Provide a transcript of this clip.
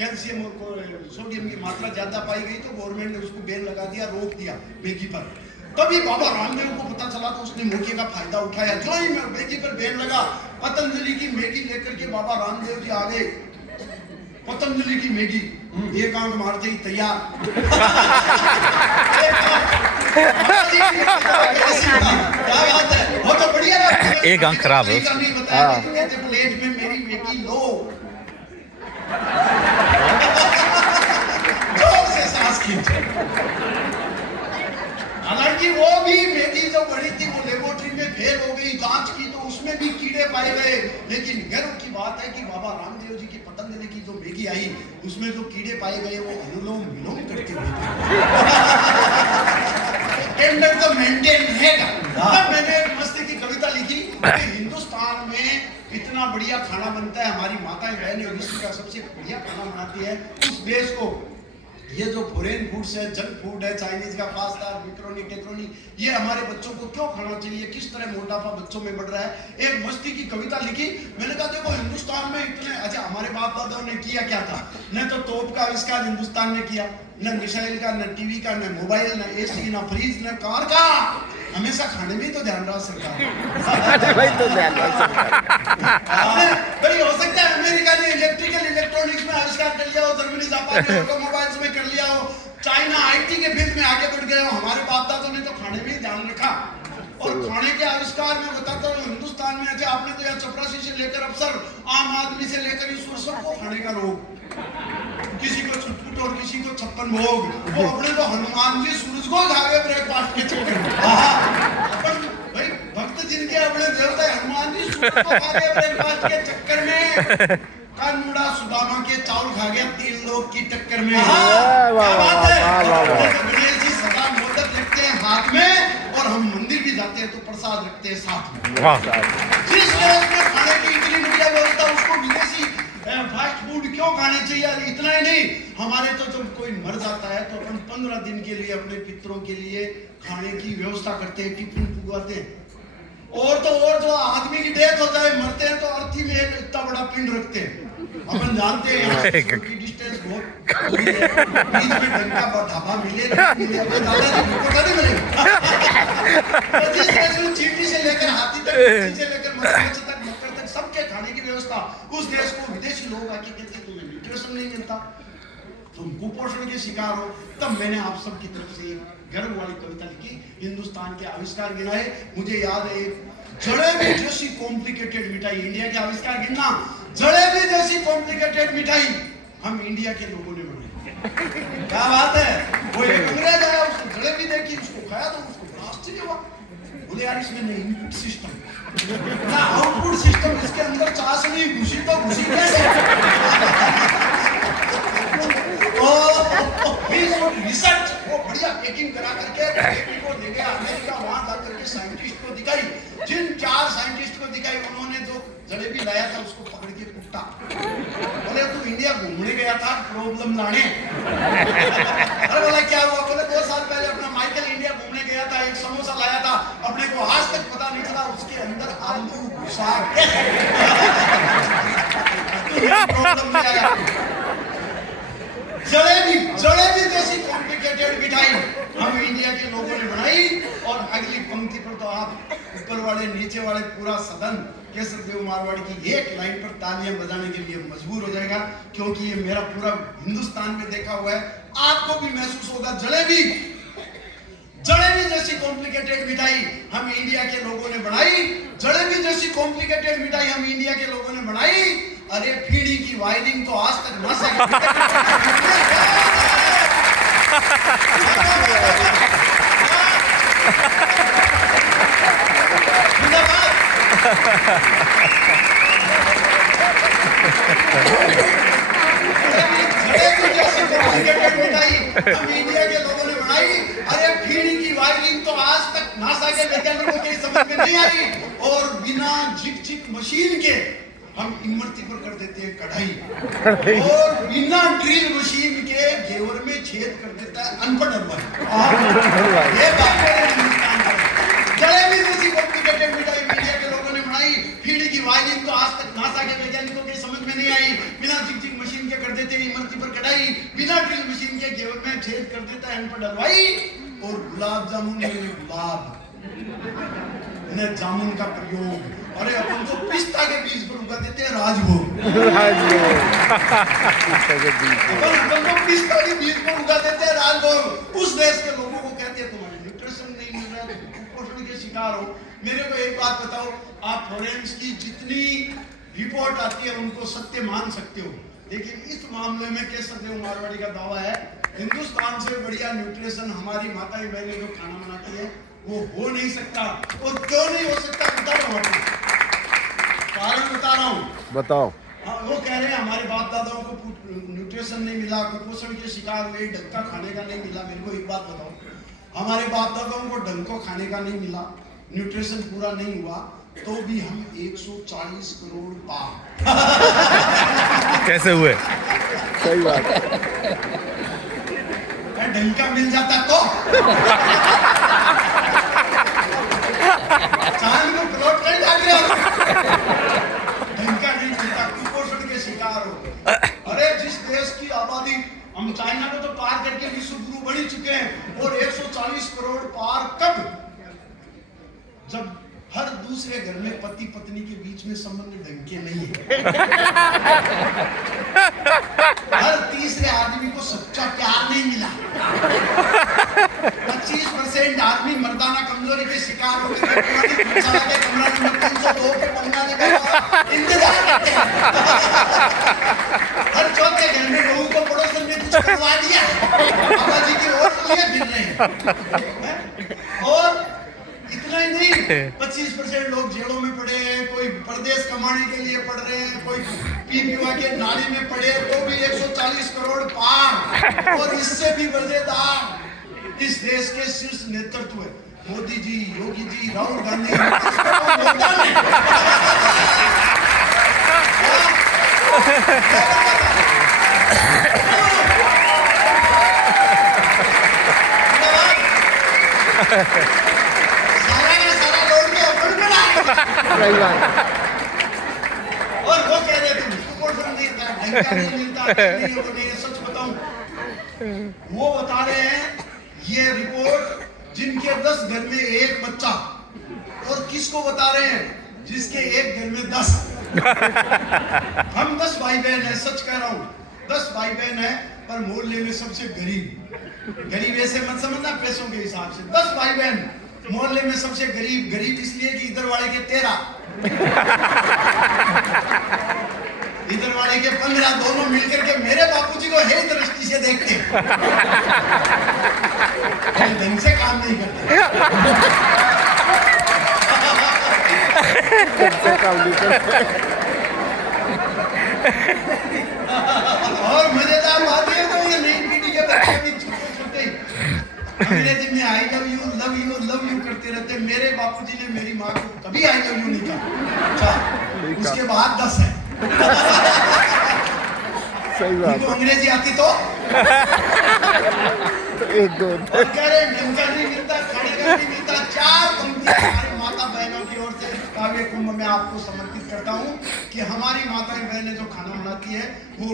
Calcium और sodium की मात्रा ज्यादा पाई गई तो गवर्नमेंट ने उसको बैन लगा दिया, रोक दिया मैगी पर। तभी बाबा रामदेव को पता चला तो उसने मौके का फायदा उठाया। जो ही मैगी पर बैन लगा, पतंजलि की मैगी लेकर के बाबा रामदेव जी आ गए। पतंजलि की मैगी एक आंख मारते ही तैयार। क्या बात है, वो तो बढ़िया है। एक आंख खराब है। प्लेट में मेरी मैगी लो, जोर से सांस खींचे। हालांकि वो भी मैगी जो बड़ी थी वो लेबोरेटरी में फेल हो गई, जांच की तो उसमें भी कीड़े पाए गए। लेकिन गर्व की बात है कि बाबा रामदेव जी की पतंजलि की जो मैगी आई उसमें जो कीड़े पाए गए वो अनुलोम विलोम करते हुए स्टैंडर्ड तो मेंटेन रहेगा। तब मैंने एक मस्ती की कविता लिखी कि हिंदुस्तान में इतना बढ़िया खाना बनता है, हमारी माताएं बहनें विश्व का सबसे बढ़िया खाना बनाती है। उस देश को ये जो फॉरेन फूड्स है, जंक फूड है, चाइनीज का पास्ता, मैकरोनी, टेक्रोनी, ये हमारे बच्चों को क्यों खाना चाहिए, किस तरह मोटापा बच्चों में बढ़ रहा है। एक मस्ती की कविता लिखी। मैंने कहा देखो हिंदुस्तान में इतने, अच्छा हमारे बाप दादाओं ने किया क्या था, न तो तोप का आविष्कार हिंदुस्तान ने किया, न मिसाइल का, न टीवी का, न मोबाइल, न एसी, न फ्रिज, न कार का। हमेशा खाने में तो ध्यान रहा सरकार। भाई तो ध्यान भाई हो सकता है अमेरिका ने इलेक्ट्रिकल इलेक्ट्रॉनिक्स में आविष्कार कर लिया हो, जर्मनी जापान ने ऑटोमोबाइल्स में कर लिया हो, चाइना आईटी के फील्ड में आगे बढ़ गए हो, हमारे बाप दादों ने तो खाने में ही ध्यान रखा। और खाने के आविष्कार में बताता हूँ हिंदुस्तान में, अच्छा आपने तो यहाँ चपरासी से लेकर अफसर, आम आदमी से लेकर ईश्वर सबको खाने का रोग, किसी को छुटपुट और किसी को 56 भोग। वो अपने तो हनुमान जी सूरज को खा गए ब्रेकफास्ट के चक्कर में। अपन भाई भक्त जिनके अपने देवता हनुमान जी सूरज को खा गए ब्रेकफास्ट के चक्कर में। कानूड़ा सुदामा के चावल खा गया 3 लोग की टक्कर में। क्या बात है। गणेश जी सदा मोदक रखते हैं हाथ में और हम मंदिर भी जाते हैं तो प्रसाद रखते हैं साथ में। जिस देश में खाने की इतनी बढ़िया व्यवस्था उसको विदेशी फास्ट फूड क्यों खाने चाहिए। इतना ही नहीं, हमारे तो जब कोई मर जाता है तो अपन 15 दिन के लिए अपने पितरों के लिए खाने की व्यवस्था करते हैं, टिफिन पुगवाते हैं। और जो आदमी की डेथ हो जाए, मरते हैं तो अर्थी में एक इतना बड़ा पिंड रखते हैं। अपन जानते हैं यहाँ की डिस्टेंस बहुत दूरी है, बीच में डंका ढाबा मिले अपने दादाजी को पता नहीं मिलेगा। तो जिस देश में चींटी से लेकर हाथी तक, से लेकर मगरमच्छ तक, मकर तक सबके खाने की व्यवस्था, उस देश को विदेशी लोग आके कहते तुम्हें न्यूट्रिशन नहीं मिलता, तुम कुपोषण के शिकार हो। तब मैंने आप सबकी तरफ से गर्व वाली कविता लिखी, हिंदुस्तान के आविष्कार गिनाए। मुझे याद है जलेबी जैसी कॉम्प्लिकेटेड मिठाई, इंडिया के आविष्कार गिनना, जलेबी जैसी कॉम्प्लिकेटेड मिठाई हम इंडिया के लोगों ने बनाई। क्या बात है। वो एक अंग्रेज आया, उसने जलेबी देखी, उसको खाया तो उसको आश्चर्य हुआ। बोले यार इसमें नहीं इनपुट सिस्टम ना आउटपुट सिस्टम, इसके अंदर चाशनी घुसी तो घुसी कैसे। रिसर्च वो बढ़िया पैकिंग करा करके को ले गया अमेरिका, वहां जा करके साइंटिस्ट को दिखाई। जिन 4 साइंटिस्ट को दिखाई उन्होंने जो जलेबी लाया था उसको पकड़ के कूटा। बोले तू इंडिया घूमने गया था प्रॉब्लम लाने। अरे बोला क्या हुआ। बोले 2 साल पहले अपना माइकल इंडिया घूमने गया था, एक समोसा लाया था, अपने को आज तक पता नहीं चला उसके अंदर आलू घुसा कैसे। प्रॉब्लम नहीं आया। जलेबी जैसी कॉम्प्लिकेटेड मिठाई हम इंडिया के लोगों ने बनाई। और अगली पंक्ति पर तो आप ऊपर वाले नीचे वाले पूरा सदन केसर देव मारवाड़ी की एक लाइन पर तालियां बजाने के लिए मजबूर हो जाएगा, क्योंकि ये मेरा पूरा हिंदुस्तान में देखा हुआ है। आपको भी महसूस होगा जलेबी जैसी कॉम्प्लिकेटेड मिठाई हम इंडिया के लोगों ने बनाई। जलेबी जैसी कॉम्प्लिकेटेड मिठाई हम इंडिया के लोगों ने बनाई। अरे पीढ़ी की वायरिंग तो आज तक ना सके। हम इंडिया के लोगों ने बनाई। अरे पीढ़ी की वायरिंग तो आज तक नासा के वैज्ञानिकों के समझ में नहीं आई। और बिना झिक मशीन के हम इमरती पर कर देते हैं कढ़ाई। और बिना ड्रिल मशीन के घेवर में छेद कर देता है अनपढ़ हलवाई। ये बात है हिंदुस्तान की। जलेबी जैसी कॉम्प्लिकेटेड मिठाई इंडिया के लोगों ने बनाई। पीढ़ी की वायरिंग तो आज तक नासा के वैज्ञानिकों के समझ में नहीं आई। बिना झिक मशीन के कर देते मेरी मर्जी पर कढ़ाई, बिना ड्रिल मशीन के घेवर में छेद कर देता है, इन पर डलवाई। और गुलाब जामुन में गुलाब न जामुन का प्रयोग। अरे अपन तो पिस्ता के बीज पर उगा देते हैं राजभोग। अपन तो पिस्ता के बीज पर उगा देते हैं राजभोग। उस देश के लोगों को कहते हैं तुम्हारे न्यूट्रिशन नहीं मिल रहा, तुम कुपोषण के शिकार हो। मेरे को एक बात बताओ, आप फॉरेंस की जितनी रिपोर्ट आती है उनको सत्य मान सकते हो, लेकिन इस मामले में कह सकते हो, मारवाड़ी का दावा है, हिंदुस्तान से बढ़िया न्यूट्रिशन हमारी माताएं बहनें जो खाना बनाती है वो हो नहीं सकता। और क्यों नहीं हो सकता बता रहा हूँ, कारण बता रहा हूँ। बताओ। हाँ, वो कह रहे हैं हमारे बाप दादाओं को न्यूट्रिशन नहीं मिला, कुपोषण के शिकार हुए, ढंग का खाने का नहीं मिला। मेरे को एक बात बताओ, हमारे बाप दादाओं को ढंग को खाने का नहीं मिला, न्यूट्रिशन पूरा नहीं हुआ, तो भी हम 140 करोड़ पार कैसे हुए? सही बात। ढंग का मिल जाता तो चांद को प्लॉट कर डाल रहे हो। ढंग का नहीं मिलता, कुपोषण के शिकार हो। अरे जिस देश की आबादी, हम चाइना को तो पार करके विश्व गुरु बन चुके हैं, और 140 करोड़ पार कब? जब हर दूसरे घर में पति पत्नी के बीच में संबंध ढंग के नहीं है। हर तीसरे आदमी को सच्चा प्यार नहीं मिला। 25% आदमी मर्दाना कमजोरी के शिकार हो गए, कमरा नंबर 302 पे पंगाने का इंतजार करते हैं। हर चौथे घर में बहू को पड़ोसन ने कुछ करवा दिया, बाबा जी की ओर लिए फिर रहे हैं। और इतना ही नहीं, 25% लोग जेलों में पड़े हैं, कोई परदेश कमाने के लिए पड़ रहे हैं, कोई पी पीवा के नाली में पड़े, तो भी 140 करोड़ पार। और इससे भी मजेदार, इस देश के शीर्ष नेतृत्व है, मोदी जी, योगी जी, राहुल गांधी, और वो कह रहे तुम कुपोषण नहीं मिलता, नहीं, सच बताऊं, वो बता रहे हैं ये रिपोर्ट जिनके 10 घर में एक बच्चा, और किसको बता रहे हैं? जिसके एक घर में 10। हम 10 भाई बहन है, सच कह रहा हूँ, 10 भाई बहन है, पर मोहल्ले में सबसे गरीब ऐसे मत समझना पैसों के हिसाब से, 10 भाई बहन, मोहल्ले में सबसे गरीब इसलिए कि इधर वाले के 13, इधर वाले के 15, दोनों मिलकर के मेरे बापूजी को हे दृष्टि से देखते हैं, ढंग से काम नहीं करते। और मजेदार बात है, तो ये नई पीढ़ी के बच्चे भी छोटे अंग्रेजी में आई लव यू करते रहते। मेरे बापूजी ने मेरी माँ को कभी आई लव यू नहीं कहा। अच्छा, उसके बाद 10 है। सही बात। अंग्रेजी आती तो एक दो नहीं मिलता, खाने का नहीं मिलता। 4 पंक्तियां हमारी माता बहनों की ओर से काव्य कुंभ में आपको समर्पित करता हूँ कि हमारी माताएं बहनें जो खाना बनाती है वो